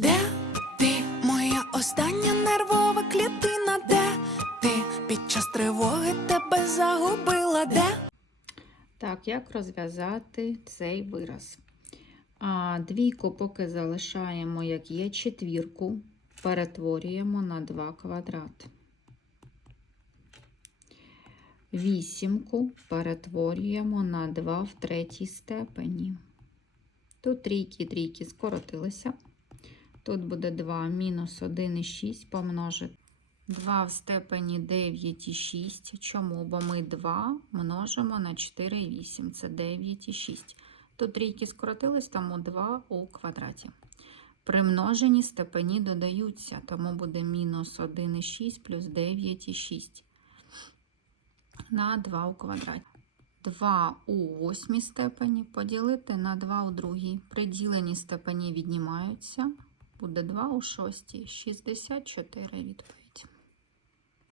Де ти, моя остання нервова клітина? Де ти під час тривоги тебе загубила? Де? Так, як розв'язати цей вираз? А, двійку поки залишаємо, як є, четвірку перетворюємо на 2 квадрат. Вісімку перетворюємо на 2 в третій степені. Тут трійки, трійки скоротилися. Тут буде 2 мінус 1,6 помножити. 2 в степені 9,6. Чому? Бо ми 2 множимо на 4,8. Це 9,6. Тут трійки скоротились, тому 2 у квадраті. При множенні степені додаються, тому буде мінус 1,6 плюс 9,6 на 2 у квадраті. 2 у восьмій степені поділити на 2 у другій. При діленні степені віднімаються. Буде 2 у шостій. 64 відповідь.